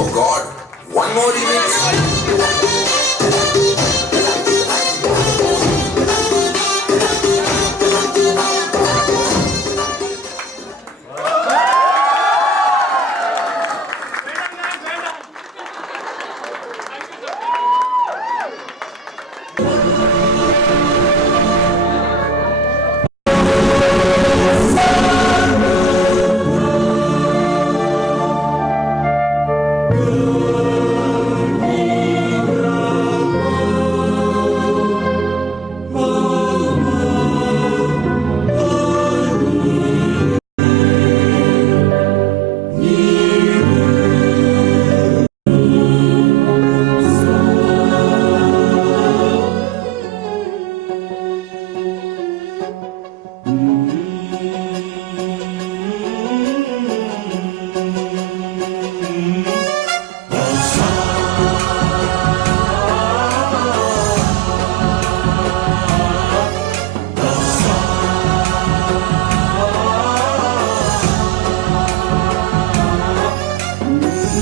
Oh God, one more remix.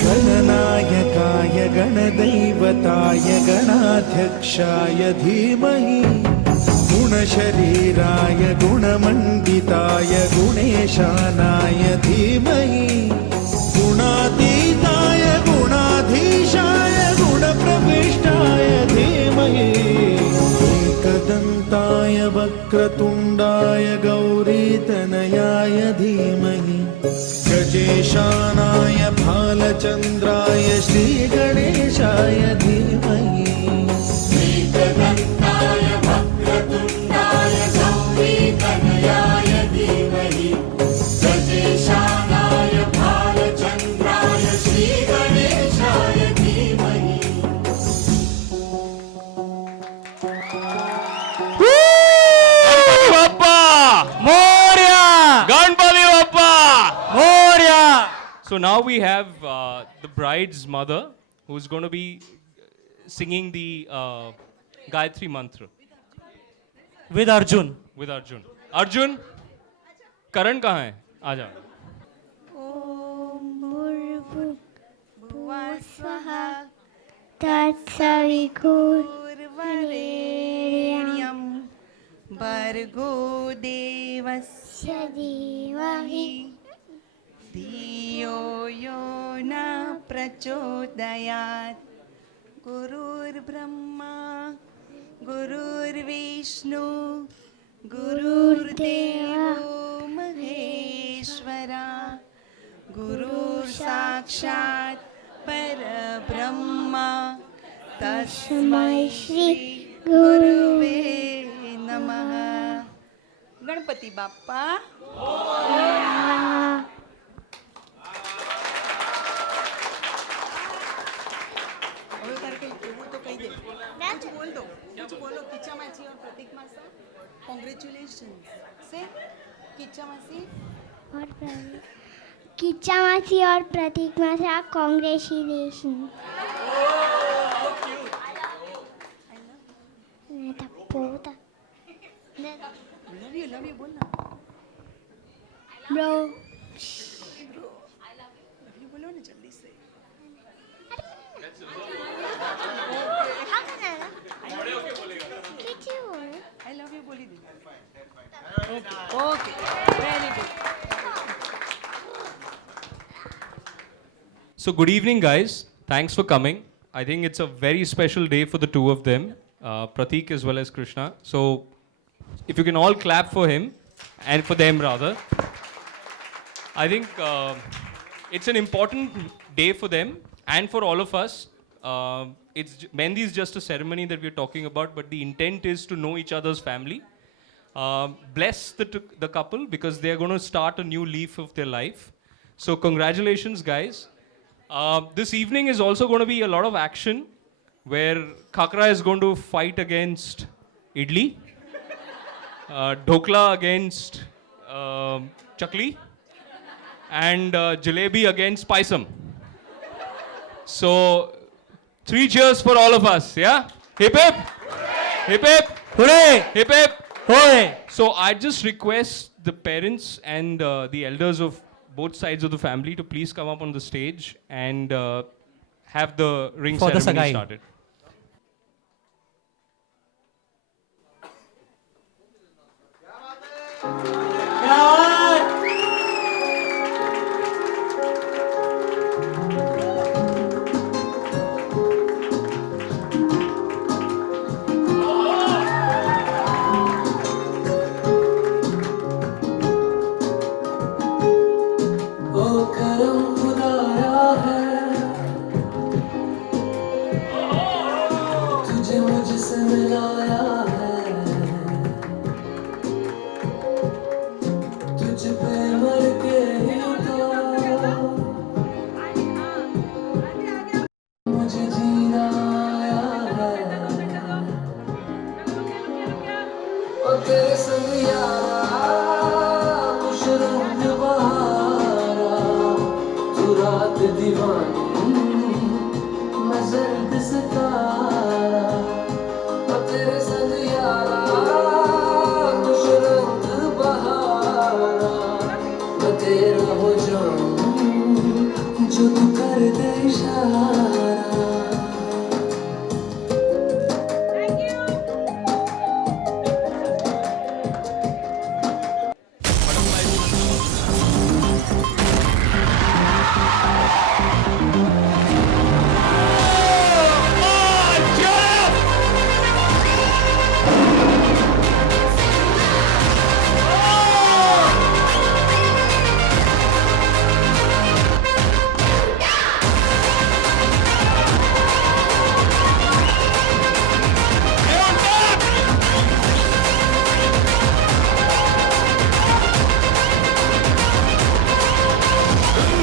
गणनायकाय गणदैवताय गणाध्यक्षाय धीमहि गुणशरीराय गुणमण्डिताय गुणेशानाय धीमहि गुणातीताय गुणाधीशाय गुणप्रविष्टाय धीमहि एकदन्ताय वक्रतुण्डाय गौरीतनयाय धीमहि गजेशानाय भालचन्द्राय श्रीगणेशाय धीमहि एकदन्ताय वक्रतुण्डाय गौरीतनयाय धीमहि गजेशानाय भालचन्द्राय श्रीगणेशाय धीमहि Bappa Moria! Ganpati Bappa Moria! So now we have the bride's mother who's going to be singing the Gayatri Mantra with Arjun. with Arjun. Arjun, Karan kahan hai? Aa ja. भूर्भुवस्वः तत्सवितुर्वरेण्यं भर्गो देवस्य धीमहि धियो यो न प्रचोदयात् गुरुर्ब्रह्मा गुरुर्विष्णु गुरुर्देवो महेश्वरा गुरुर्साक्षात् परब्रह्मा तस्मै श्री गुरुवे नमः. गणपति बाप्पा હવે તારે કંઈ કહેવું તો કહી દે. कुछ बोल दो, कुछ बोलो. किच्चा मासी और प्रतीक मासा कॉन्ग्रेचुलेशन से किच्चा मासी और किच्चा मासी और प्रतीक मासा कांग्रेचुलेशन. लव यू बोल ना. ब्रो लव यू बोलो ना जल्दी से. आई लव यू बोली दी. Okay very good. So good evening, guys. Thanks for coming. I think it's a very special day for the two of them, Pratik as well as Krishna. So if you can all clap for him and for them rather. I think it's an important day for them and for all of us. Mehndi is just a ceremony that we're talking about, but the intent is to know each other's family. Bless the couple because they're going to start a new leaf of their life. So congratulations, guys. This evening is also going to be a lot of action where Khakra is going to fight against Idli, Dhokla against Chakli, and Jalebi against Paisam. So, 3 cheers for all of us, yeah? Hip hip! Hip hip! Hooray! Hip hip! Hooray! So, I just request the parents and the elders of both sides of the family to please come up on the stage and have the ring For the ceremony sagai. started. तुझे मुझसे मिलाया है तुझ पे मर के ही तो मुझे जीना आया है और तेरे संग यारा खुश रंग बहारा तू रात दीवानी मैं जर्द सितारा और तेरे संग यारा खुश रंग बहारा मैं तेरा हो जाऊं जो तू कर दे इशारा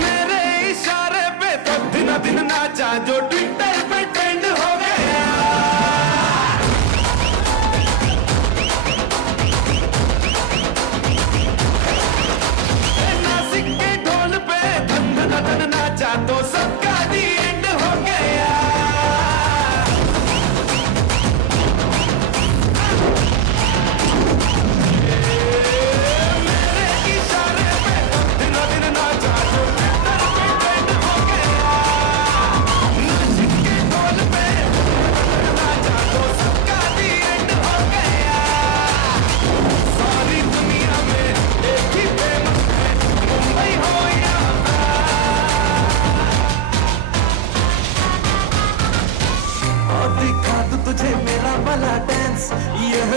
मेरे इशारे पे तो दिन दिन नाचा जो ट्विटर पे ट्रेंड हो गया नासिक के ढोल पे धन धन धन नाचा तो सबका दी एंड हो गया मेरे इशारे पे तो दिन दिन नाचा जो ट्विटर पे ट्रेंड हो गया नासिक के ढोल पे नाचा तो सबका दी एंड हो गया सारी दुनिया में एक ही फेमस है मुंबई हो या और दिखा दूं तुझे मेरा वाला डांस यह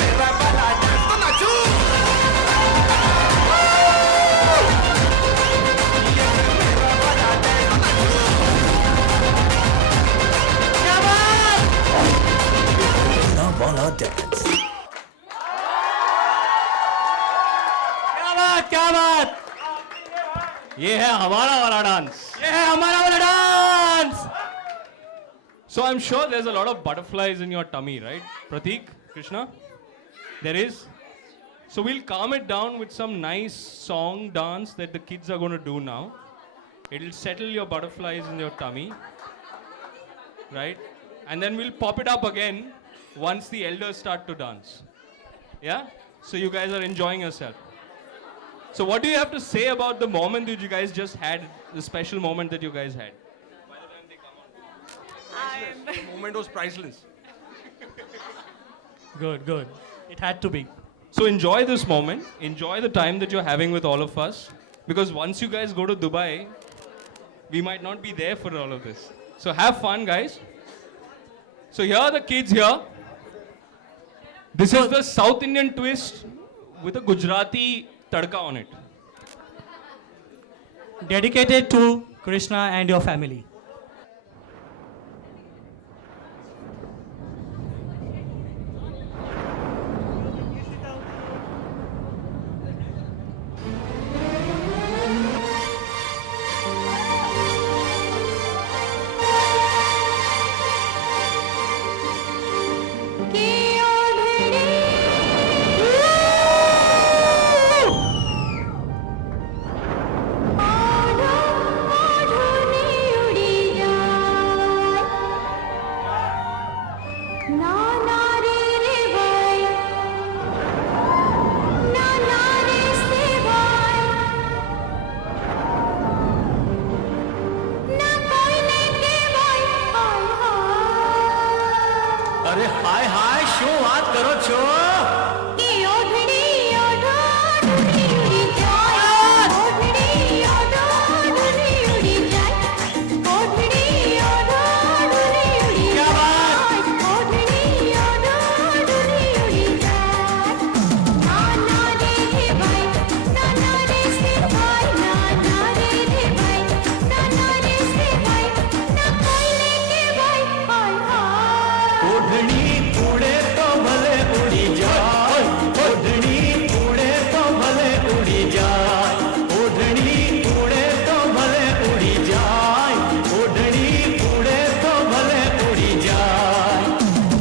मेरा वाला डांस तो नाचू यह मेरा वाला डांस तो नाचू मेरा वाला डांस क्या बात क्या बात ये है हमारा वाला डांस. ये है हमारा वाला dance So I'm sure there's a lot of butterflies in your tummy, right? Pratik, Krishna? There is? So we'll calm it down with some nice song dance that the kids are going to do now. It'll settle your butterflies in your tummy. Right? And then we'll pop it up again once the elders start to dance. Yeah? So you guys are enjoying yourself. So what do you have to say about the moment that you guys just had, the special moment that you guys had? The moment was priceless. good good it had to be So enjoy this moment. Enjoy the time that you're having with all of us. Because once you guys go to Dubai, we might not be there for all of this. So have fun, guys. So here are the kids here. This is the South Indian twist with a Gujarati tadka on it. dedicated to Krishna and your family ना ना रे रे भाई ना ना रे से भाई ना कोई लेके भाई हाय हाय अरे हाय हाय शो बात करो छो की ओढ़नी ओढ़नी उड़ी जाए ओढ़नी ओढ़नी उड़ी जाए ओढ़नी ओढ़नी उड़ी क्या बात? जाए ओढ़नी ओढ़नी उड़ी जाए ना ना रे भाई ना ना रे से भाई ना ना रे भाई ना ना रे से भाई ना कोई लेके भाई हाय हाय ओढ़नी उड़े तो भले उड़ी जाए ओढ़नी उड़े तो भले उड़ी जाए ओढ़नी उड़े तो भले उड़ी जाए ओढ़नी उड़े तो भले उड़ी जाए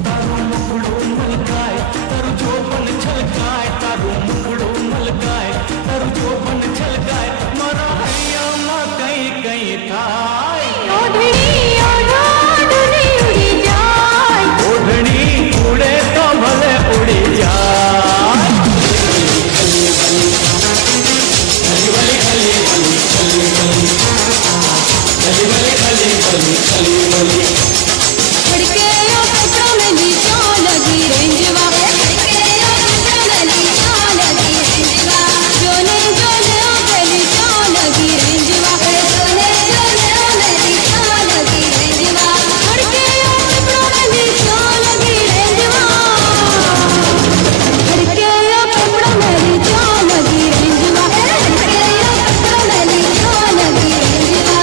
तारू मुकुड़ू मलकाए तारू जोबन छलकाए तारू मुकुड़ू मलकाए तारू जोबन छलकाए मरा हैया मा कहीं कहीं थाए ओढ़नी ओढ़नी उड़ी जाए ओढ़नी उड़े तो भले उड़ी जाए खड़के यो पेट्रोल ली जान लगी रेंजवा खड़के यो पेट्रोल ली जान लगी रेंजवा जोने जोने ओली जान लगी रेंजवा जोने जोने ओली जान लगी रेंजवा खड़के यो पेट्रोल ली जान लगी रेंजवा खड़के यो पेट्रोल ली जान लगी रेंजवा खड़के यो पेट्रोल ली जान लगी रेंजवा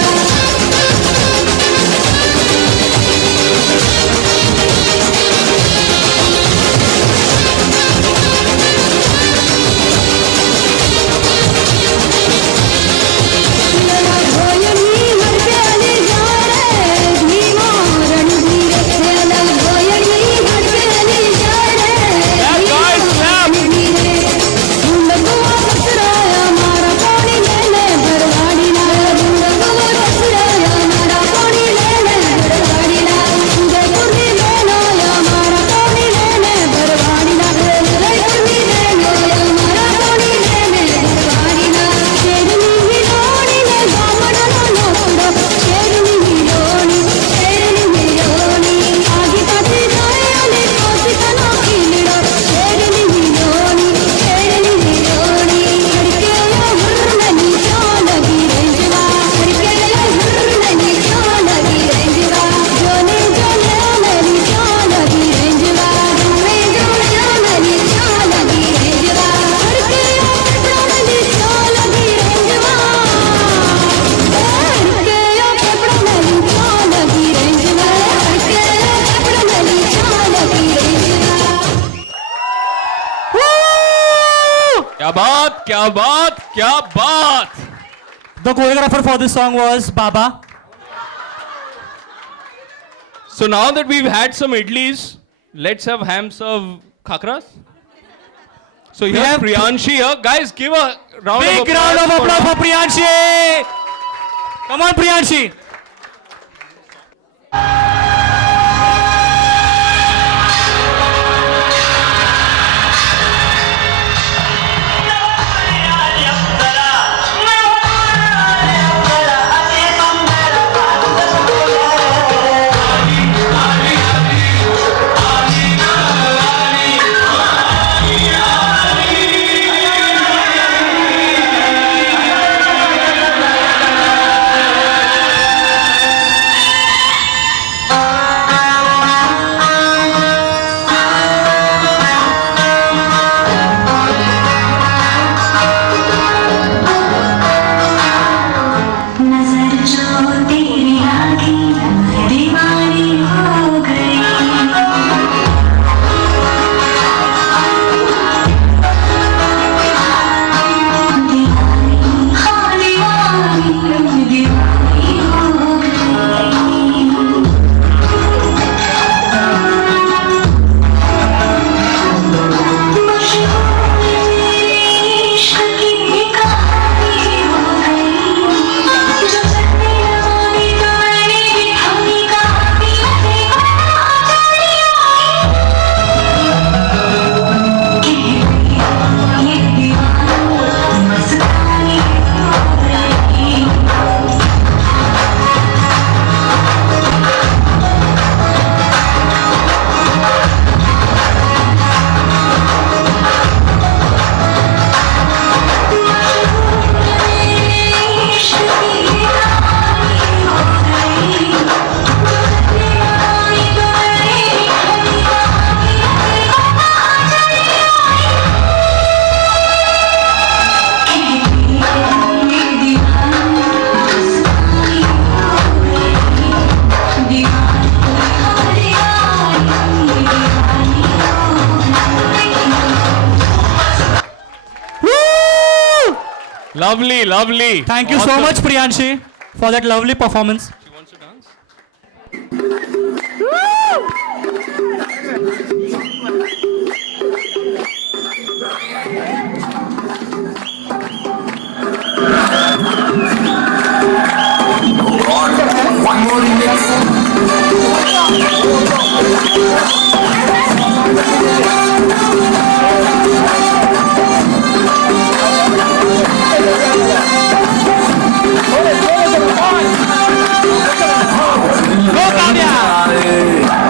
क्या बात क्या बात क्या बात. The choreographer for this song was Baba. So now that we've had some idlis, let's have hams of khakras. So you have have- Priyanshi here. Guys, give a round of Big applause. round of applause for Priyanshi. Come on, Priyanshi. Lovely, lovely. Thank you so much, Priyanshi, for that lovely performance. She wants to dance? God, one more remix. Go, Kavya!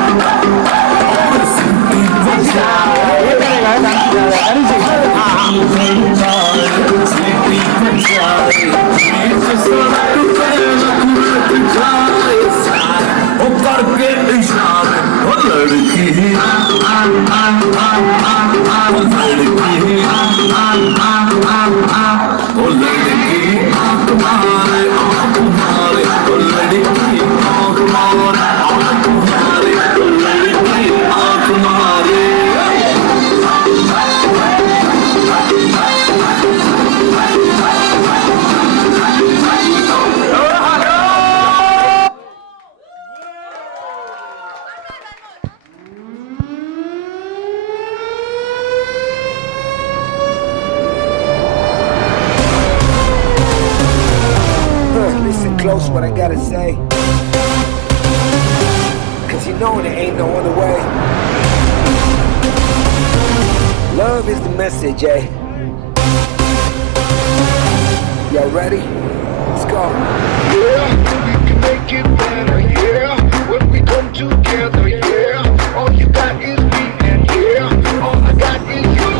Listen close what I gotta say. Cause you know there ain't no other way. Love is the message, eh? Y'all ready? Let's go. Yeah, we can make it better, yeah. When we come together, yeah. All you got is me, and yeah, all I got is you.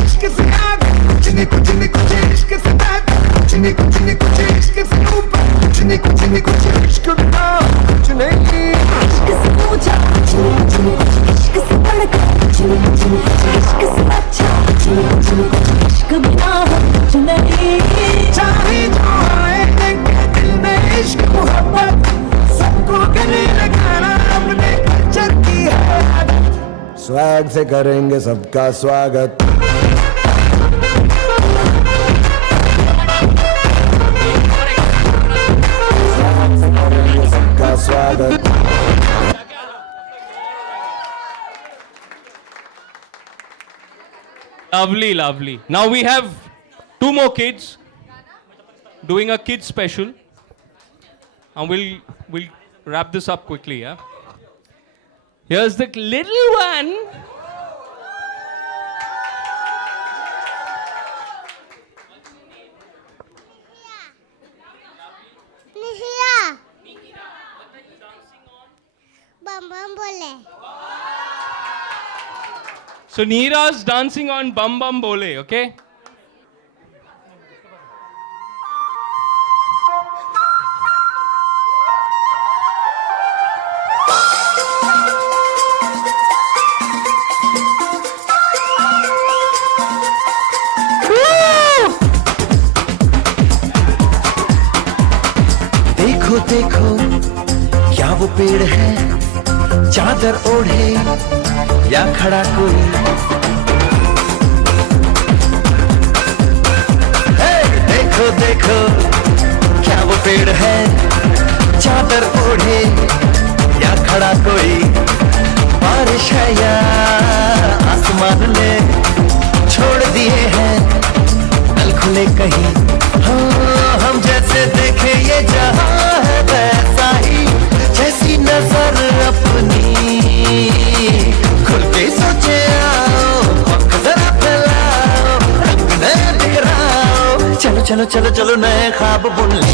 इश्क से आगे कुछ नहीं कुछ इश्क से बैठ कुछ नहीं कुछ इश्क से ऊपर कुछ नहीं कुछ इश्क बिना कुछ नहीं इश्क से पूछा कुछ नहीं कुछ इश्क से बढ़कर कुछ नहीं कुछ इश्क से अच्छा कुछ नहीं कुछ इश्क बिना कुछ नहीं चाहे जो आए दिल में इश्क मोहब्बत सबको गले लगाना अपने कल्चर की है आदत स्वैग से करेंगे सबका स्वागत सबका स्वागत Lovely, lovely. Now we have two more kids doing a kids special, and we'll wrap this up quickly. Yeah. Here's the little one. निहिया बम बम बोले So Neera's dancing on Bum Bum Bole, okay? देखो देखो क्या वो पेड़ है चादर ओढ़े या खड़ा कोई हे, देखो देखो क्या वो पेड़ है चादर ओढ़े या खड़ा कोई बारिश है या आसमान ने छोड़ दिए हैं नल खुले कहीं हाँ हम जैसे देखे ये जहां है वैसा ही जैसी नजर अपनी खुल के सोचे आओ वक्त जरा फैलाओ रंग नए बिखराओ चलो चलो चलो चलो नए ख्वाब बुन ले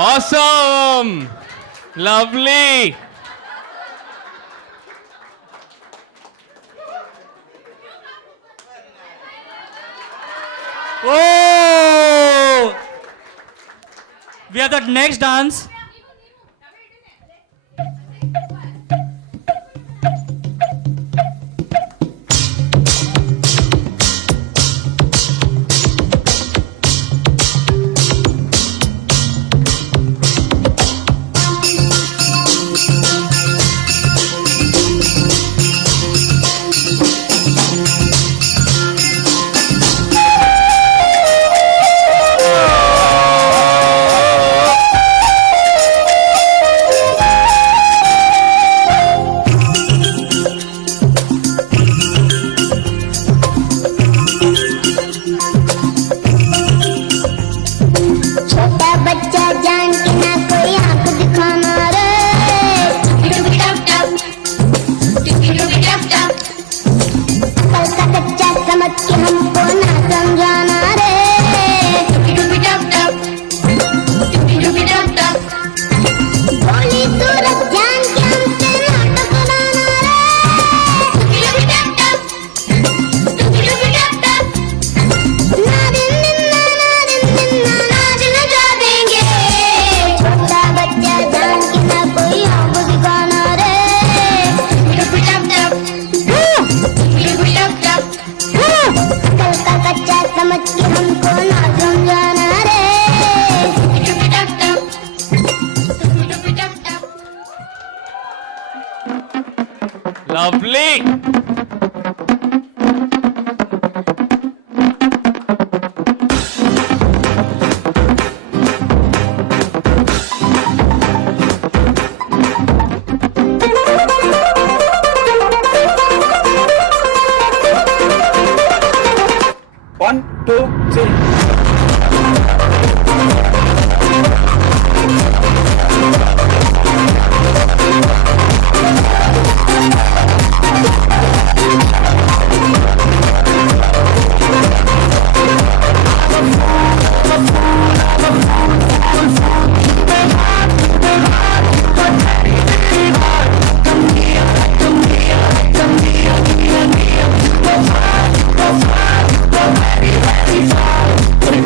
Awesome! Lovely! Oh! We have the next dance. छोटा बच्चा जान के ना कोई आंख दिखाना रे कल का कच्चा समझ के हमको ना समझाना रे भोली सूरत जान के हमसे नाटक बनाना छोटा बच्चा जान के ना कोई आंख दिखाना रे कल का कच्चा समझ के हमको ना समझाना रे Lovely! One, two, three.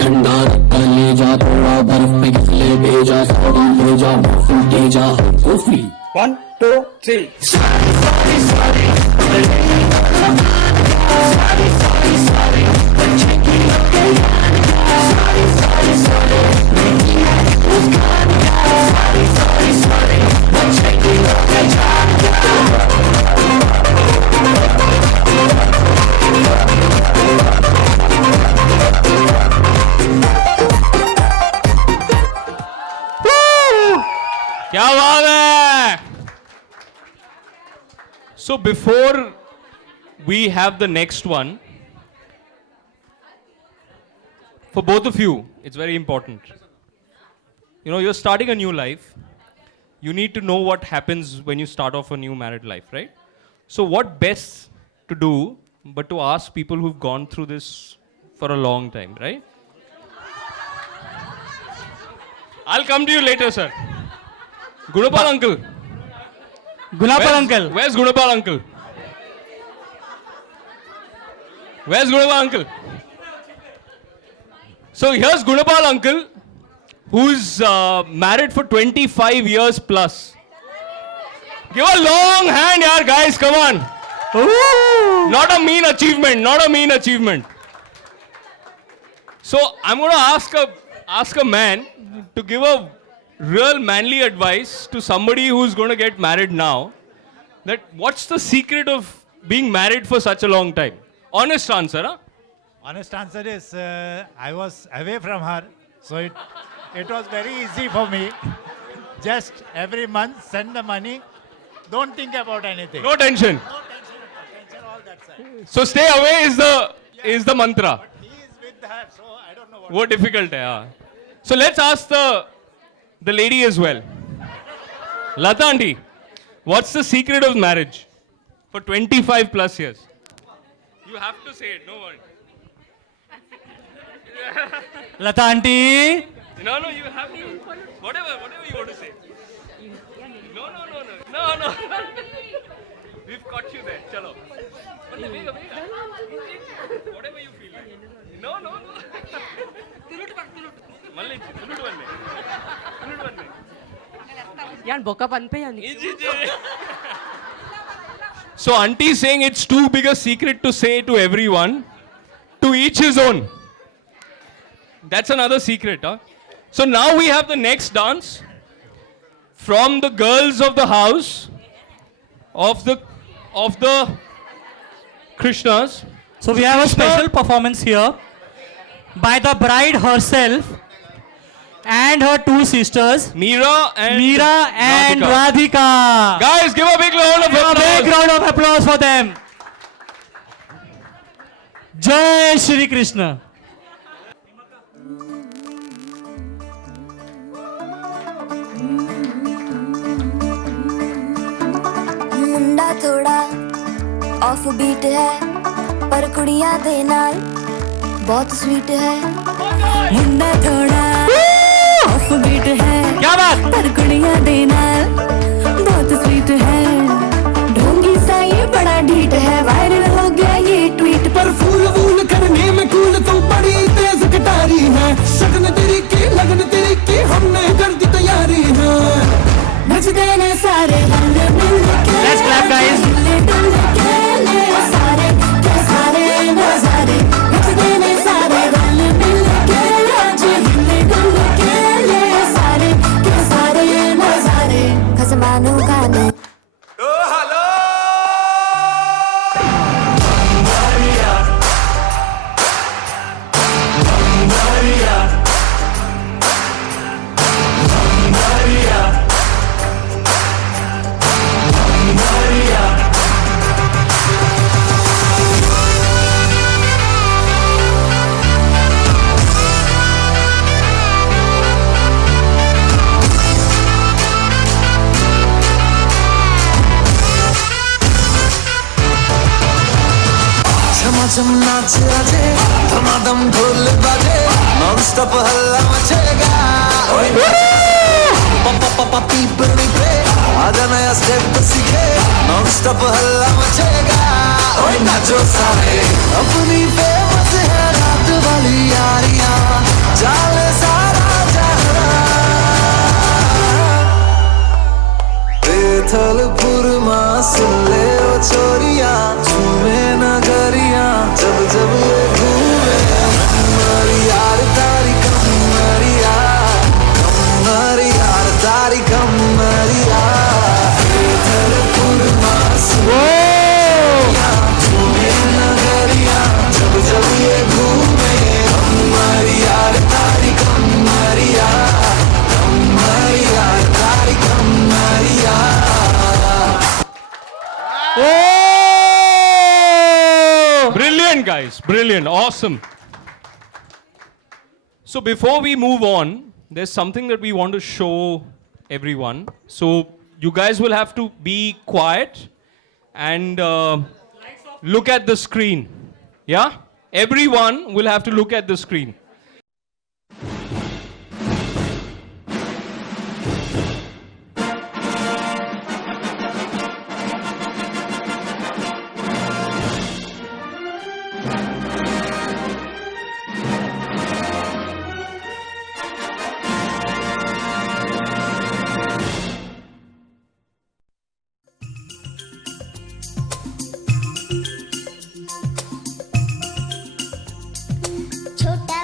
ठंडा ले जा थोड़ा बर्फ में ले भेजा सामान भेजा भेजा कॉफी One, two, three. क्या बात है? So before we have the next one, for both of you, it's very important. You know, you're starting a new life. You need to know what happens when you start off a new married life, right? So what best to do but to ask people who've gone through this for a long time, right? I'll come to you later, sir. Gunapal uncle. Gunapal uncle. Where's Gunapal uncle? Where's Gunapal uncle? So here's Gunapal uncle, who's married for 25 years plus. Give a long hand, yaar, guys. Come on. Not a mean achievement. Not a mean achievement. So I'm going to ask a man to give a real manly advice to somebody who's going to get married now. That what's the secret of being married for such a long time? Honest answer, huh? Honest answer is I was away from her, so it was very easy for me. Just every month send the money. Don't think about anything. No tension. No tension all that side. So stay away is the mantra. But he is with her, so I don't know what. What difficult hai, yeah. So let's ask the lady as well. Lata aunty, what's the secret of marriage for 25 plus years? You have to say it, no worry. Lata aunty. No, you have to. Whatever you want to say. No. We've caught you there. Chalo. Wega. Whatever you feel like. No. Malli tuludu vanne. yan boka panpeyan. So auntie is saying it's too big a secret to say to everyone. To each his own. That's another secret, huh? So now we have the next dance from the girls of the house of the Krishnas. So we have a special performance here by the bride herself and her two sisters, Meera and Radhika. Guys, give a big round of A applause. big round of applause for them. Jai Shri Krishna. ਮੁੰਡਾ ਥੋੜਾ of beat ਹੈ ਪਰ ਕੁੜੀਆਂ ਦੇ ਨਾਲ ਬਹੁਤ sweet ਹੈ ਮੁੰਡਾ ਥੋੜਾ ਆਫ ਬੀਟ ਹੈ क्या बात? पर कुड़ियां दे नाल बहुत स्वीट है ढोंगी सा ये बड़ा ढीठ है वायरल हो गया ये ट्वीट पर फूल वूल करने में कूल तू बड़ी तेज कटारी है शगन तेरी की लगन तेरी की हमने कर दी तैयारी है नचते ने सारे रंग मिल के Let's clap, guys. हिले डुल के ले सारे के सारे नजारे नचते ने सारे रंग मिल के आज हिले डुल के ले सारे के सारे नजारे खसमानू खाने Oh, hello! झमाझम नाच आजे धमाधम ढोल बाजे नॉन स्टॉप हल्ला मचेगा पापा पीपनी पे आजा नया स्टेप सीखे नॉन स्टॉप हल्ला मचेगा ओए नाचो सारे अपनी फेमस है रात वाली यारियां चाले सारा जहां बेथलपुर मां सुन ले ओ चोरियां झूमे नगरियां जब ये घूमे कमर यार तारी कमरिया बेथलपुर मां सुन झूमे नगरियां जब ये घूमे कमर यार तारी कमरिया तारी कमरिया Brilliant, guys. Brilliant. Awesome. So before we move on, there's something that we want to show everyone. So you guys will have to be quiet and look at the screen. Yeah? Everyone will have to look at the screen. छोटा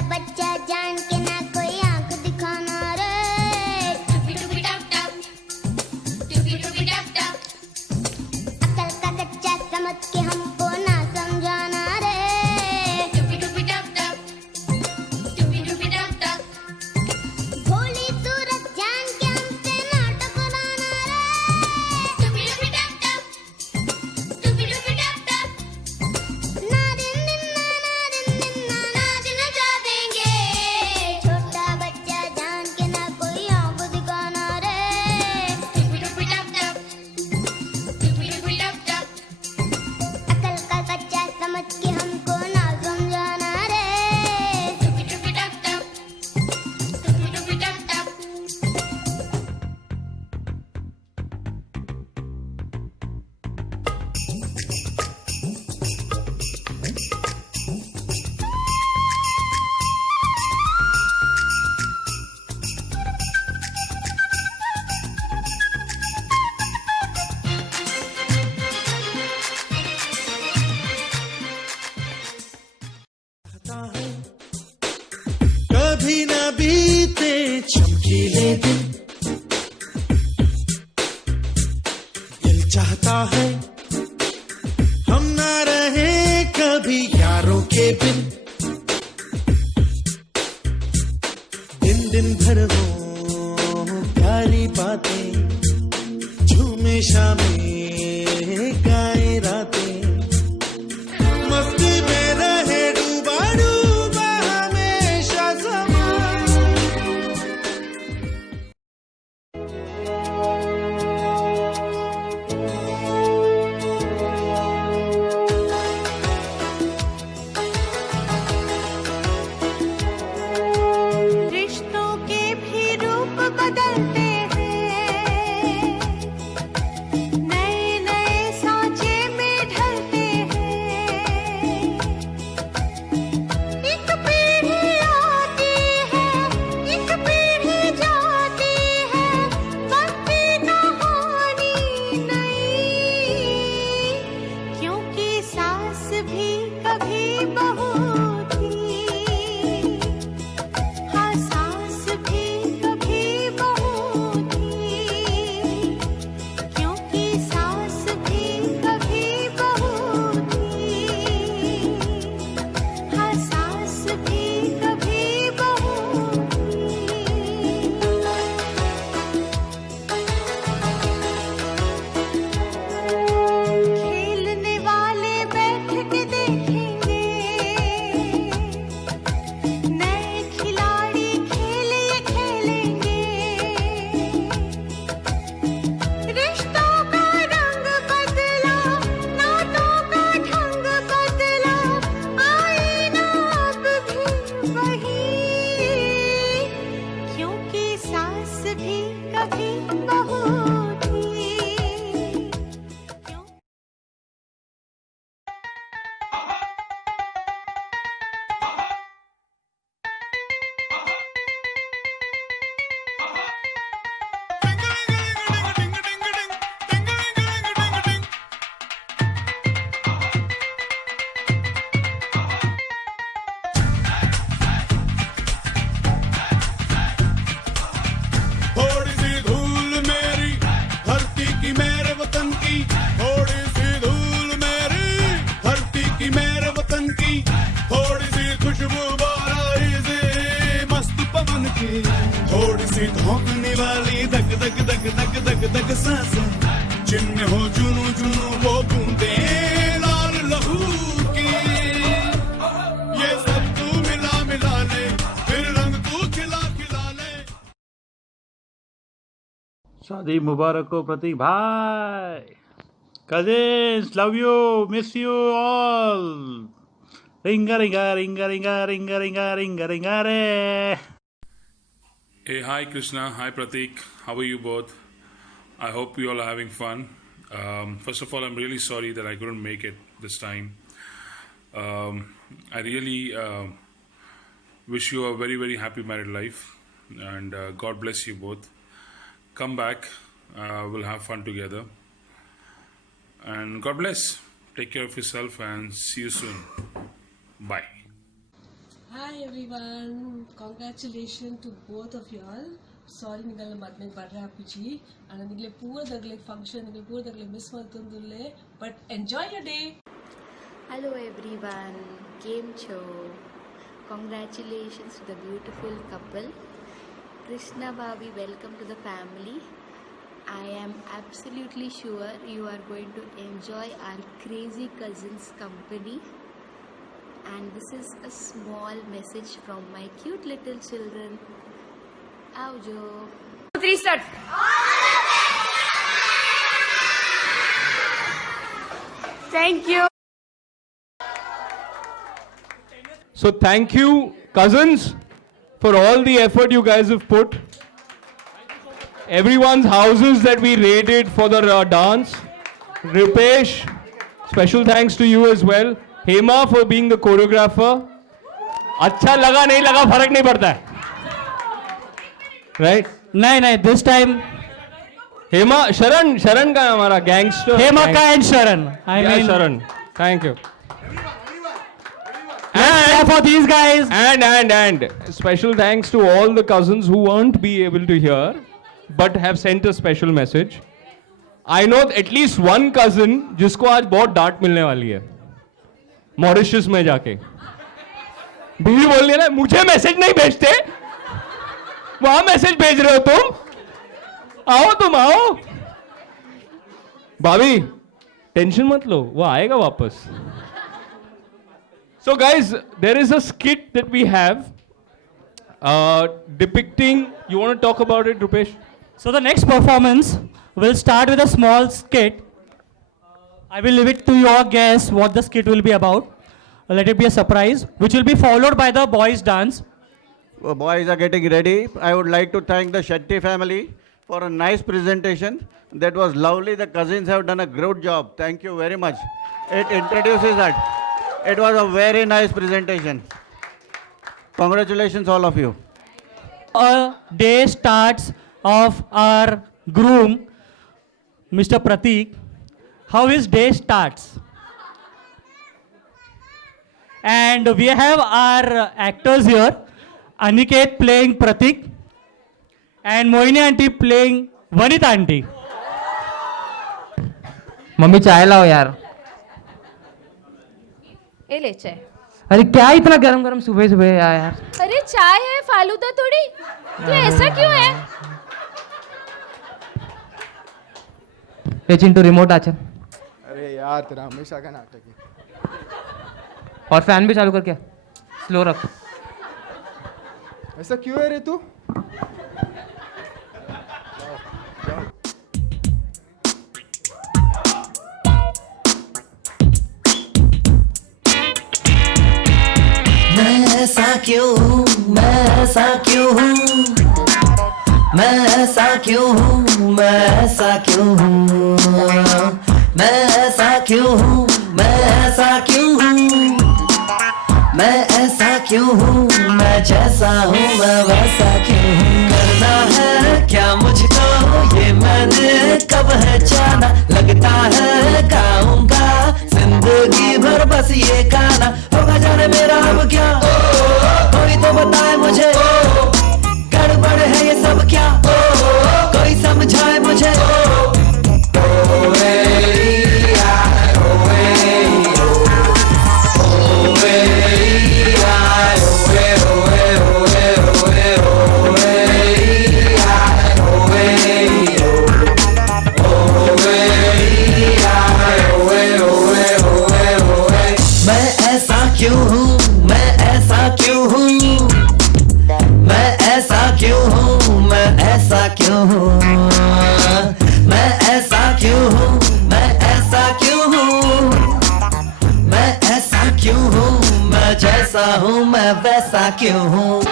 चाहता है हम ना रहे कभी यारों के बिन, दिन दिन भर वो प्यारी बातें झूमे शामें गाए रातें, मस्ती में रहे डूबा डूबा हमेशा समा। रिश्तों के भी रूप बदलते हैं, नए नए सांचे में ढलते हैं। एक पीढ़ी आती है, एक पीढ़ी जाती है, बनती कहानी नई। क्योंकि सास भी कभी बहू थी, हाँ सास भी कभी बहू थी। क्योंकि सास भी कभी बहू थी, हाँ सास भी कभी बहू थी। खेलने वाले बैठ के देखेंगे, नए खिलाड़ी खेल ये खेलेंगे। रिश्तों का रंग बदला, नातों का ढंग बदला, आईना अब भी वही। क्योंकि सास भी कभी बहू थी। थोड़ी सी धूल मेरी धरती की मेरे वतन की, थोड़ी सी धूल मेरी धरती की मेरे वतन की, थोड़ी सी खुशबू बाराई से मस्त पवन की, थोड़ी सी धोखने वाली धक धक धक धक धक धक सांसें, जिनमें हो जुनू जुनू वो बूंदे लाल लहू की। ये सब तू मिला मिला ले, फिर रंग तू खिला खिला ले। शादी मुबारक हो प्रतीक भाई। Cousins love you, miss you all. रिंगा रिंगा रिंगा रिंगा रिंगा रिंगा रिंगा रिंगा रे। Hey, hi Krishna, hi Pratik. How are you both? I hope you all are having fun. First of all, I'm really sorry that I couldn't make it this time. I really wish you a very, very happy married life, and God bless you both. Come back, we'll have fun together. And God bless. Take care of yourself and see you soon. Bye. Hi everyone, congratulations to both of you all. Sorry निगल मत में बढ़ रहा पिछी, अन निगले पूरा दगले function निगले पूरा दगले miss मत तुंदुले, but enjoy your day. Hello everyone, game show. Congratulations to the beautiful couple. Krishna Bhabi, welcome to the family. I am absolutely sure you are going to enjoy our crazy cousins' company. And this is a small message from my cute little children. Aujo. 3 start. Thank you. So thank you, cousins, for all the effort you guys have put. Everyone's houses that we raided for the dance. Rupesh, special thanks to you as well. Hema for being the choreographer. अच्छा लगा नहीं लगा फर्क नहीं पड़ता है, right? नहीं this time Hema शरण का हमारा गैंगस्टर हेमा का एंड शरण शरण, thank you. And for these guys. And special thanks to all the cousins who won't be able to hear but have sent a special message. I know at least one cousin जिसको आज बहुत डांट मिलने वाली है Mauritius में जाके. बीवी बोल रही है ना, मुझे मैसेज नहीं भेजते, वहां मैसेज भेज रहे हो तुम, आओ तुम आओ. भाभी टेंशन मत लो, वो आएगा वापस. So guys, there is a skit that we have depicting. You want to talk about it, Rupesh? So the next performance will start with a small skit. I will leave it to your guess what the skit will be about. Let it be a surprise, which will be followed by the boys' dance. Boys are getting ready. I would like to thank the Shetty family for a nice presentation. That was lovely. The cousins have done a great job. Thank you very much. It introduces that. It was a very nice presentation. Congratulations, all of you. A day starts of our groom, Mr. Pratik. How his day starts. And we have our actors here. Aniket playing Pratik and Moini auntie playing Vanita auntie. Mummy चाय लाओ यार. ए ले चाय. अरे क्या इतना गरम गरम सुबह सुबह यार. अरे चाय है, फालूदा थोड़ी. तू ऐसा क्यों है? ये चिंटू रिमोट आचल. अरे यार तेरा हमेशा का नाटक है. और फैन भी चालू कर क्या. स्लो रख. ऐसा क्यों है रे तू? मैं ऐसा क्यों हूँ, मैं ऐसा क्यों हूँ, मैं ऐसा क्यों हूँ, मैं ऐसा क्यों हूँ, मैं ऐसा क्यों हूँ, मैं ऐसा क्यों हूँ, मैं ऐसा क्यों हूँ, मैं जैसा हूँ मैं वैसा क्यों हूँ. करना है क्या मुझको ये मैंने कब है जाना, लगता है गाऊंगा जिंदगी भर बस ये गाना. होगा जाने मेरा अब क्या, कोई तो बताए मुझे, गड़बड़ है ये सब क्या, कोई समझाए मुझे. जैसा हूँ मैं वैसा क्यों हूँ.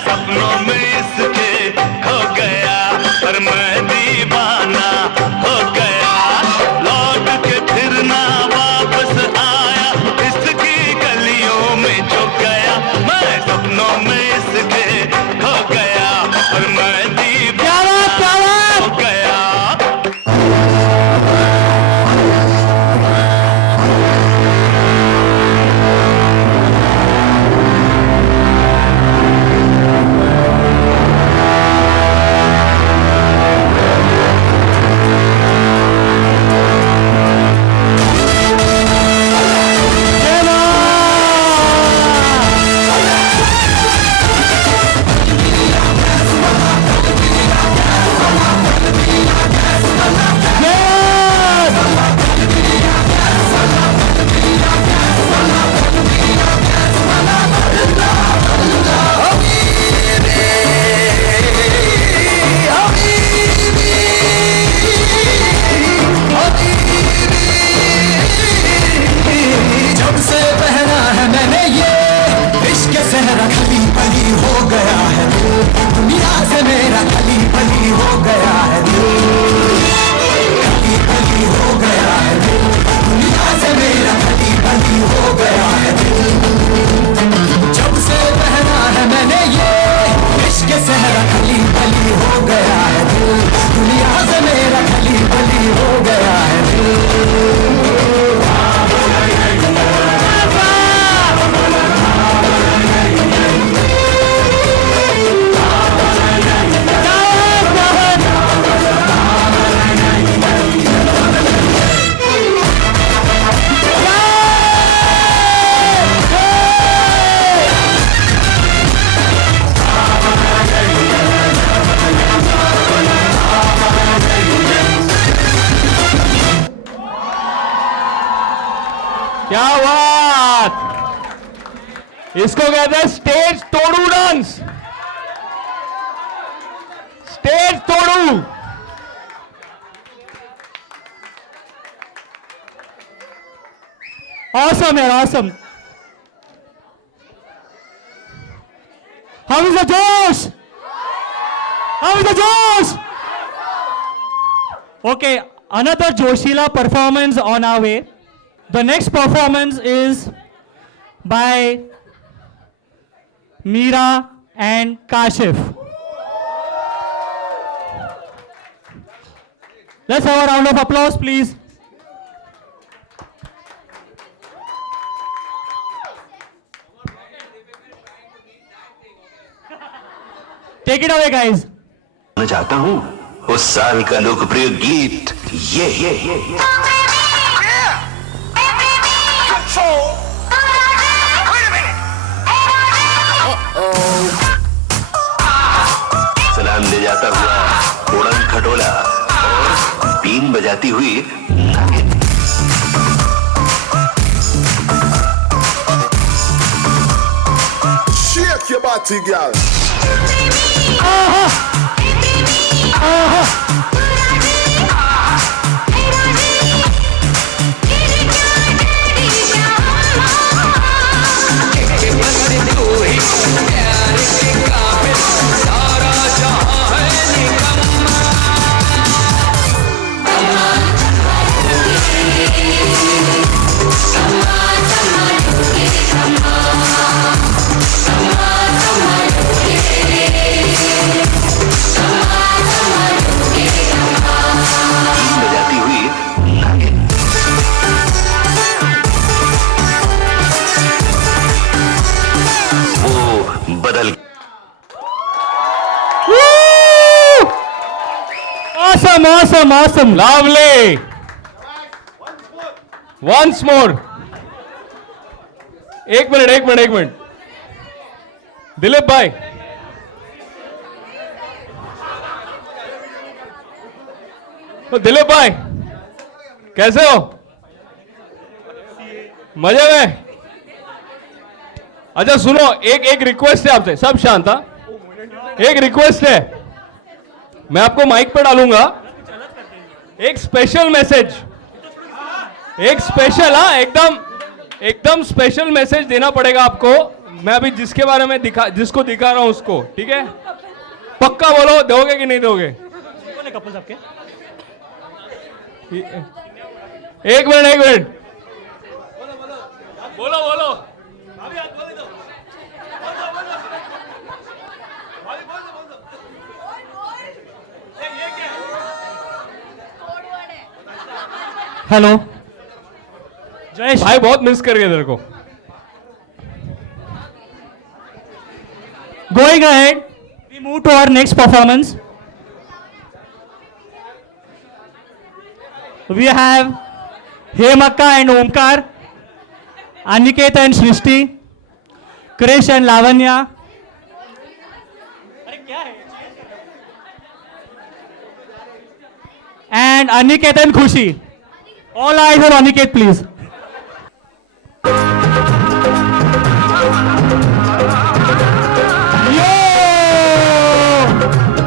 सपनों में इसके खो गया पर मैं दीवाना. क्या बात, इसको कहते हैं स्टेज तोड़ू डांस, स्टेज तोड़ू। Awesome, man, awesome. How is the Josh? How is the Josh? Okay, another Joshila performance on our way. The next performance is by Meera and Kashif. Let's have a round of applause, please. Take it away, guys. मैं चाहता हूँ उस साल का लोकप्रिय गीत ये। सलाम ले जाता हुआ उड़न खटोला और बीन बजाती हुई नागिन। Shake your body, girl. Awesome, awesome, awesome. Lovely. Once more. एक मिनट दिलीप भाई, तो दिलीप भाई कैसे हो? मजे में? अच्छा सुनो, एक रिक्वेस्ट है आपसे, सब शांत था। एक रिक्वेस्ट है, मैं आपको माइक पे डालूंगा, एक स्पेशल मैसेज, एक स्पेशल, हाँ एकदम स्पेशल मैसेज देना पड़ेगा आपको। मैं अभी जिसके बारे में जिसको दिखा रहा हूं उसको, ठीक है? पक्का बोलो, दोगे कि नहीं दोगे? एक मिनट बोलो। हेलो जयेश भाई, बहुत मिस कर गए तेरे को। Going ahead, we move to our next performance. We have Hemakka and Omkar, Aniket and Srishti, Krish and Lavanya, and Aniket and Khushi. All eyes on Aniket, please.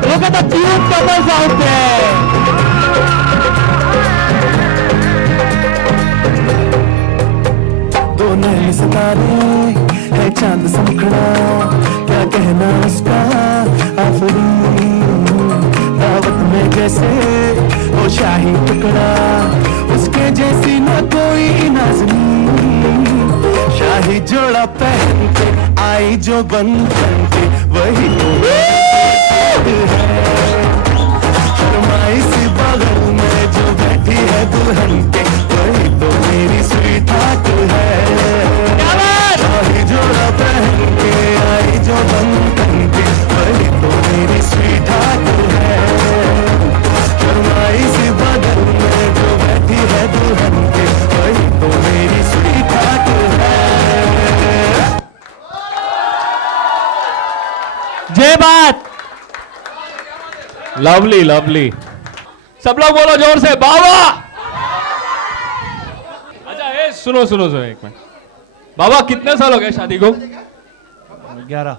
Look at the cute couples out there. दो नए सितारे है चांद सा मुखड़ा, क्या कहना उसका आफरी, दावत में जैसे वो शाही टुकड़ा, उसके जैसी ना कोई नाज़नी, शाही जोड़ा पहन के आई जो बन के वही शर्माई सी बगल में जो बैठी है दुल्हन के, वही तो मेरी स्वीट हार्ट है। शाही जोड़ा पहन के आई जो बन के, वही तो मेरी स्वीट हार्ट है। शर्माई सी बगल में जो बैठी है दुल्हन के, वही तो मेरी स्वीट हार्ट है। जय बात। लवली। सब लोग बोलो जोर से, बाबा। अच्छा यश, सुनो सुनो सुनो एक मिनट। बाबा कितने साल हो गए शादी को? 11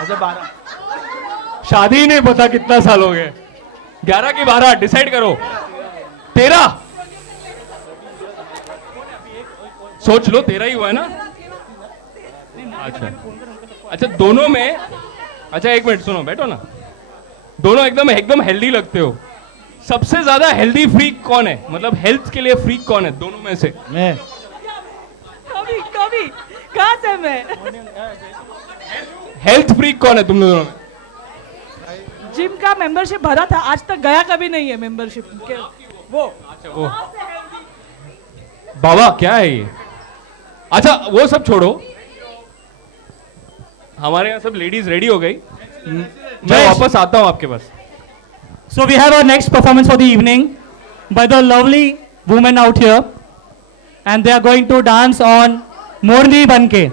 अच्छा 12 शादी ही नहीं पता कितना साल हो गए। 11 की 12 डिसाइड करो। 13 सोच लो, 13 ही हुआ है ना? अच्छा अच्छा दोनों में, अच्छा एक मिनट सुनो, बैठो ना। दोनों एकदम एकदम हेल्दी लगते हो। सबसे ज्यादा हेल्दी फ्रीक कौन है, मतलब हेल्थ के लिए फ्रीक कौन है दोनों में से? मैं। कभी कहाँ से मैं? हेल्थ फ्रीक कौन है तुम दोनों में? जिम का मेंबरशिप भरा था, आज तक गया कभी नहीं है मेंबरशिप के वो। अच्छा वो बाबा क्या है ये? अच्छा वो सब छोड़ो, हमारे यहाँ सब लेडीज रेडी हो गई, मैं वापस आता हूँ आपके पास। So we have our next performance for the evening by the lovely women out here, and they are going to dance on Morni Banke.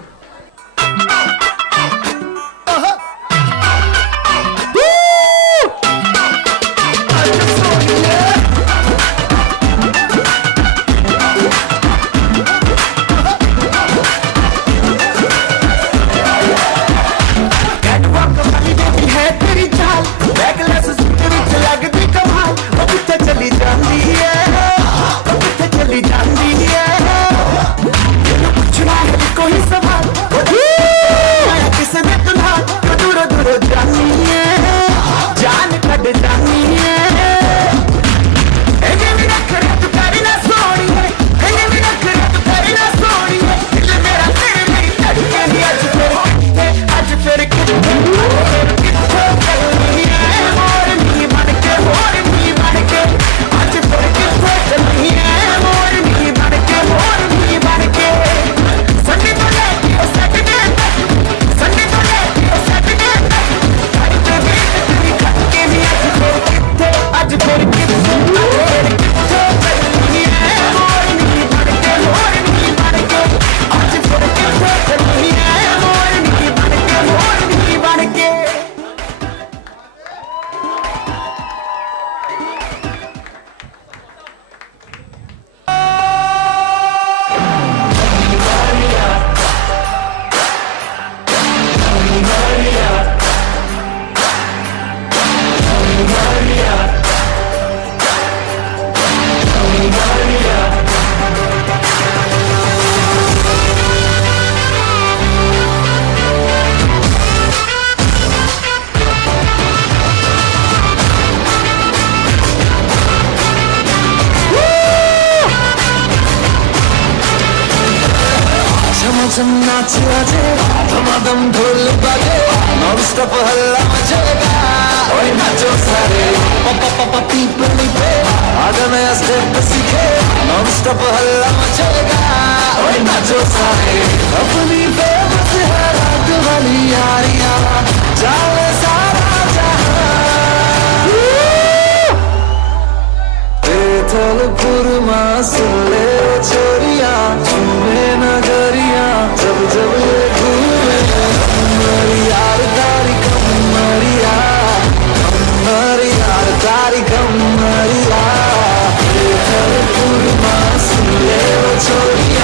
छोड़िया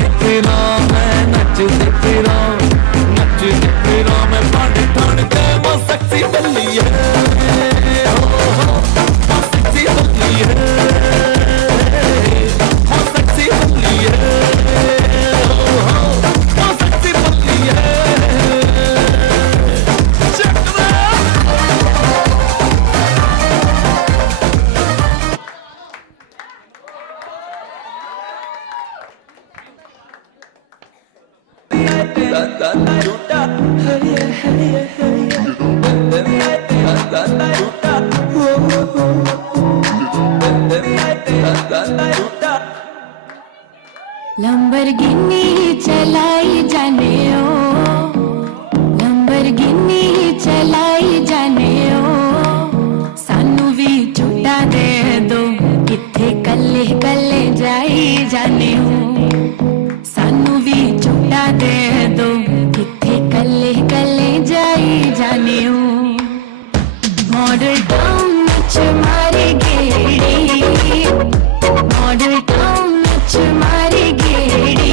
नचते फिरा मैं नचते फिरा मैं पानी ठाणते वो सेक्सी बल्ली है वो सेक्सी बल्ली है वो सेक्सी बल्ली है वो सेक्सी बल्ली है Check it out! लंबरगिनी चलाई जाने ओ लंबरगिनी चलाई जाने ओ सानू भी झूठा दे दो किथे कल्ले कल्ले जाई जाने हो सानू भी झूठा दे दो किथे कल्ले कल्ले जाई जाने हो मॉडल टाउन नच मारे गेड़ी मॉडल टाउन नच मारे गेड़ी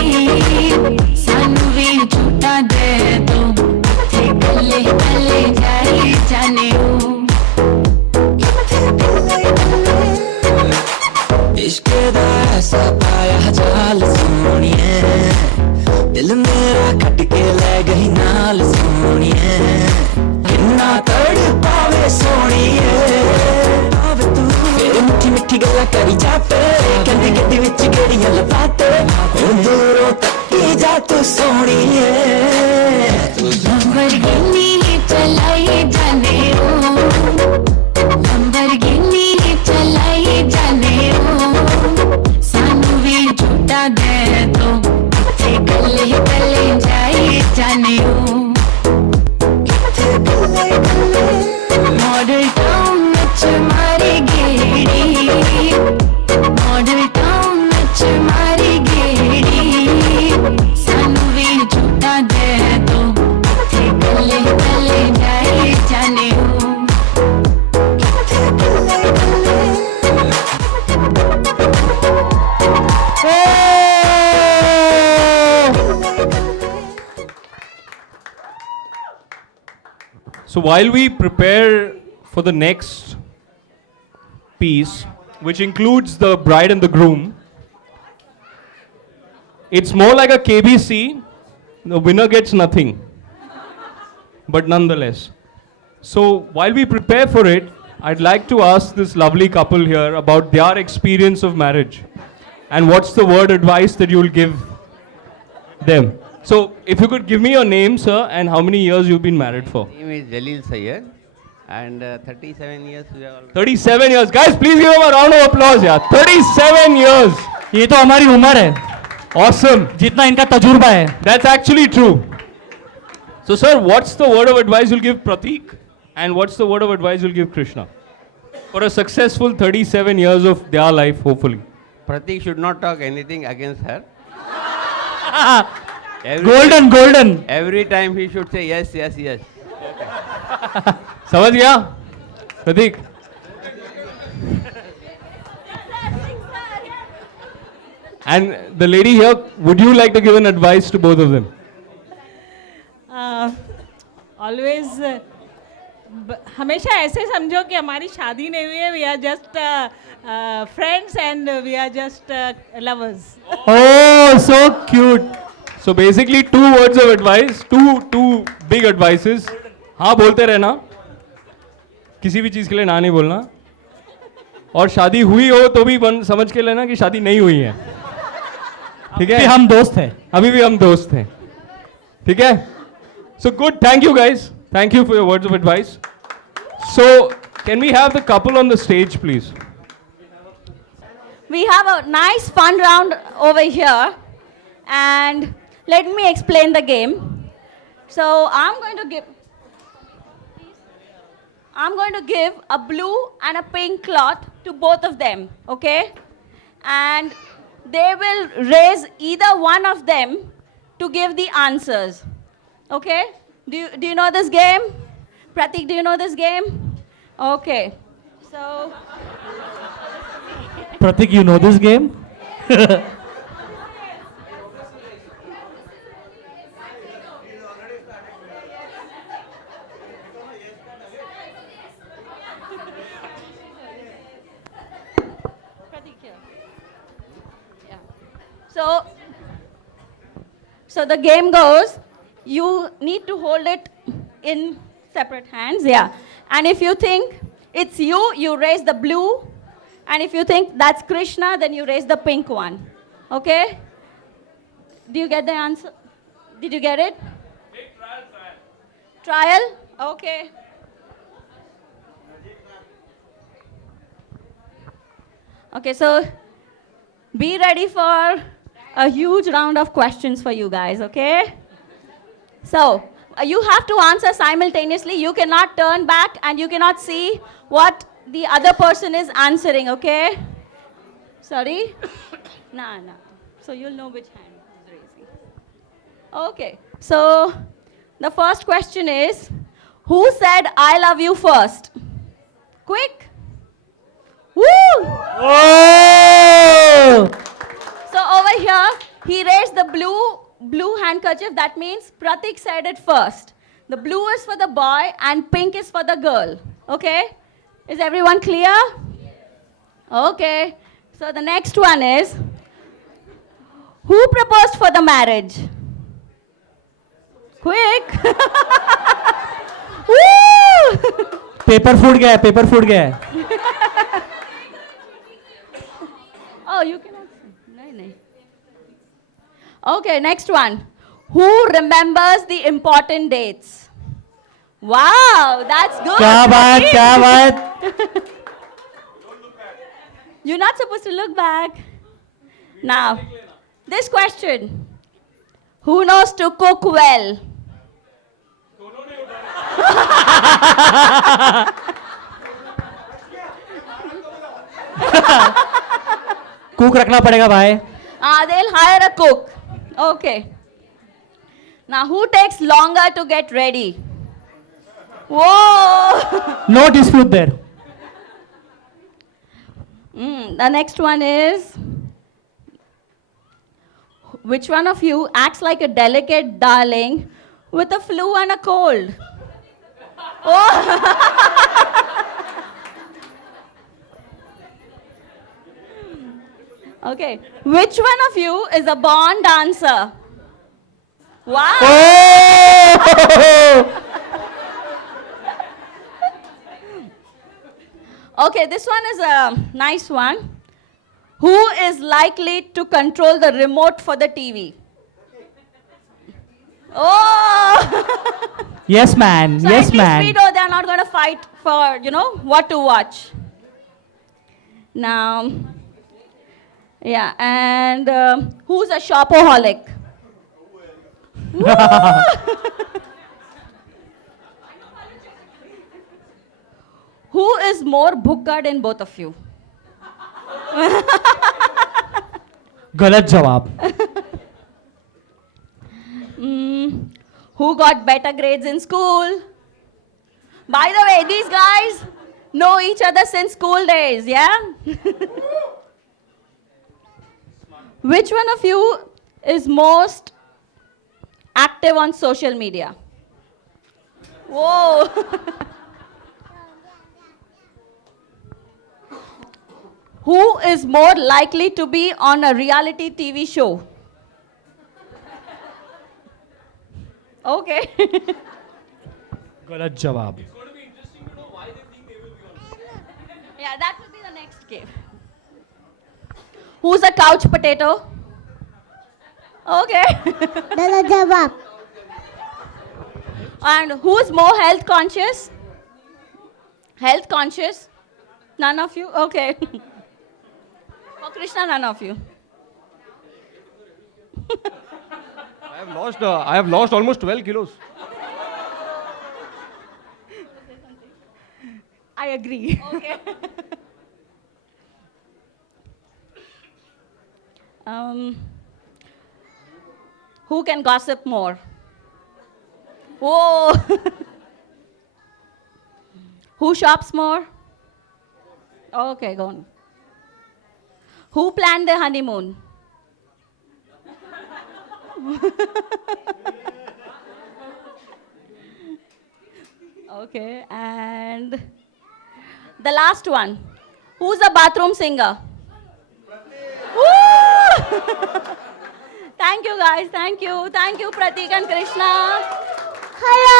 सानू भी झूठा दे दो किथे कल्ले कल्ले जाई जाने हो इश्क दा ऐसा पाया जाल सोनिए दिल मेरा कट के ले गई नाल सोनिए किन्ना तड़ पावे सोनिए आवे तू फिर मिठी मिठी गल्ला करी जाते कहंदी गड्डी विच गेड़ियां लपाते हुण दूरों तक्की जा तू सोनिए लंबरगिनी चलाई जाने हो लंबरगिनी चलाई जाने हो सानू भी झूठा दे दो किथे गल्ले गल्ले जाई जाने हो मॉडल टाउन नच मारे गेड़ी मॉडल टाउन नच मारे गेड़ी सानू भी झूठा दे दो किथे गल्ले गल्ले जाई जाने हो So while we prepare for the next piece, which includes the bride and the groom, it's more like a KBC. The winner gets nothing. But nonetheless. So while we prepare for it, I'd like to ask this lovely couple here about their experience of marriage and what's the word advice that you'll give them. So if you could give me your name, sir, and how many years you've been married for. My name is Jalil Sayyed and 37 years we are already. 37 years. Guys, please give him a round of applause, yeah. 37 years. ये तो हमारी उम्र है Awesome. जितना इनका तजुर्बा है That's actually true. So, sir, what's the word of advice you'll give Pratik? And what's the word of advice you'll give Krishna? For a successful 37 years of their life, hopefully. Pratik should not talk anything against her. golden Every time he should say yes, yes, yes. समझ गया प्रतीक And the lady here, would you like to give an advice to both of them? Always हमेशा ऐसे समझो कि हमारी शादी नहीं हुई है we are just friends and we are just lovers Oh, so cute. So basically, two words of advice, two big advices. हाँ बोलते रहना, किसी भी चीज़ के लिए ना नहीं बोलना, और शादी हुई हो तो भी समझ के लेना कि शादी नहीं हुई है, ठीक है? अभी हम दोस्त हैं, अभी भी हम दोस्त हैं, ठीक है? So good, thank you guys, thank you for your words of advice. So can we have the couple on the stage, please? We have a nice fun round over here, and let me explain the game. So I'm going to give a blue and a pink cloth to both of them, okay? And they will raise either one of them to give the answers, okay? Do you know this game? Pratik, do you know this game? Okay. So Pratik, you know this game? So the game goes, you need to hold it in separate hands, yeah. And if you think it's you, you raise the blue. And if you think that's Krishna, then you raise the pink one. Okay? Do you get the answer? Did you get it? Trial? Okay. Okay, so be ready for a huge round of questions for you guys, okay? So, you have to answer simultaneously. You cannot turn back and you cannot see what the other person is answering, okay? Sorry? Nah. So you'll know which hand is raising. Okay, so the first question is, who said I love you first? Quick. Woo! Oh! So over here, he raised the blue handkerchief. That means Pratik said it first. The blue is for the boy and pink is for the girl. Okay? Is everyone clear? Okay. So the next one is, who proposed for the marriage? Quick. Woo! Paper फूट गया है. Oh, you cannot see. No. Okay, next one. Who remembers the important dates? Wow, that's good. क्या बात. You're not supposed to look back. Now, this question. Who knows to cook well? Cook रखना पड़ेगा भाई. They'll hire a cook. Okay. Now, who takes longer to get ready? Whoa! No dispute there. The next one is, which one of you acts like a delicate darling with a flu and a cold? Oh! Okay. Which one of you is a born dancer? Wow! Oh! Okay, this one is a nice one. Who is likely to control the remote for the TV? Oh! Yes, man. So Yes, at least man. we know they're not going to fight for, what to watch. Now, yeah, and who's a shopaholic? Woo! Who is more bhukkad in both of you? गलत जवाब. Who got better grades in school? By the way, these guys know each other since school days, yeah? Which one of you is most active on social media? Whoa! Who is more likely to be on a reality TV show? Okay. गलत जवाब. Yeah, that will be the next game. Who's a couch potato? Okay. गलत जवाब. And who's more health conscious? Health conscious? None of you? Okay. Oh, Krishna, none of you. I have lost almost 12 kilos. I agree. Okay. Who can gossip more? Whoa! Who shops more? Okay, go on. Who planned the honeymoon? Okay, and the last one. Who's a bathroom singer? Woo! Thank you guys. Thank you. Thank you, Pratik and Krishna. Hiya.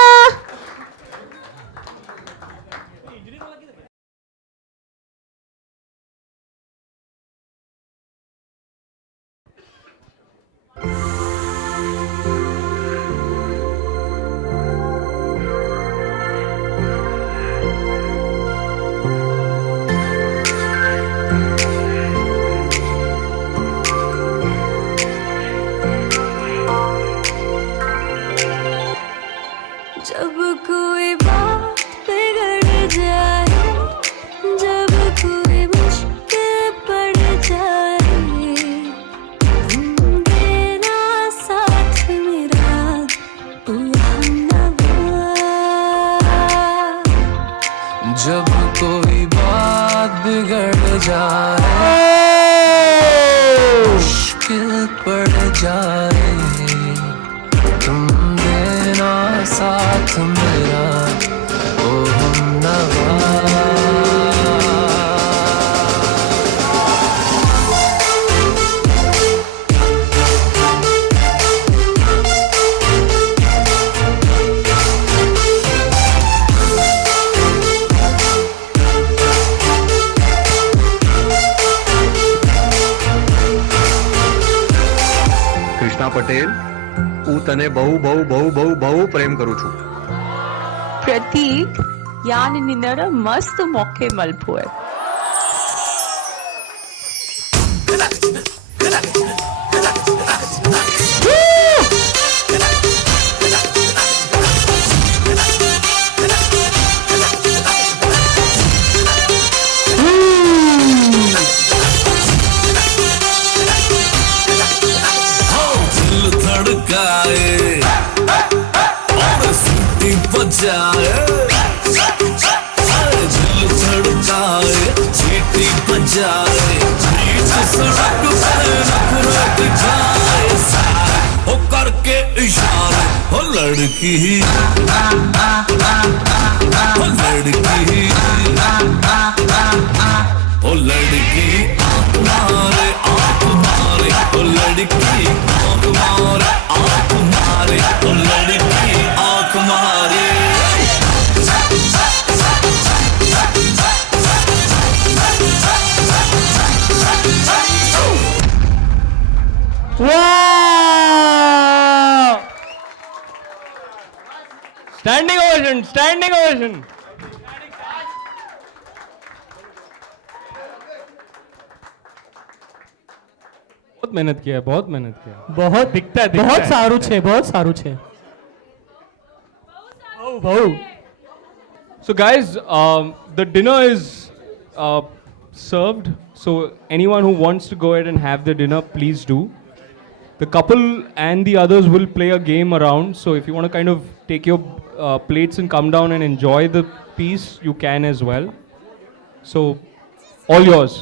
जब कोई बात बिगड़ जाए, जब कोई मुश्किल पड़ जाए, तुम देना साथ मेरा, तू हमनवा। जब कोई बात बिगड़ जाए, मुश्किल पड़ जाए, तुम देना साथ मेरा, ओ हमनवा। કૃષ્ણા પટેલ, હું તને બહુ બહુ બહુ બહુ બહુ પ્રેમ કરું છું. પ્રતીક, યાન નિનર મસ્ત મોકે મલપુ હે. बजाए, दिल धड़काए, सीटी बजाए, बीच सड़क पे रख रख जाए, हो करके इशारे, हो लड़की, हो लड़की, हो लड़की आँख मारे, हो लड़की आँख मारे, हो लड़की आँख मारे। Wow! Standing ovation, standing ovation. बहुत मेहनत किया है, बहुत मेहनत किया है. बहुत दिखता है, बहुत सारू छे, बहुत सारू छे. बहु. So guys, the dinner is served. So anyone who wants to go ahead and have the dinner, please do. The couple and the others will play a game around. So if you want to kind of take your plates and come down and enjoy the piece, you can as well. So all yours.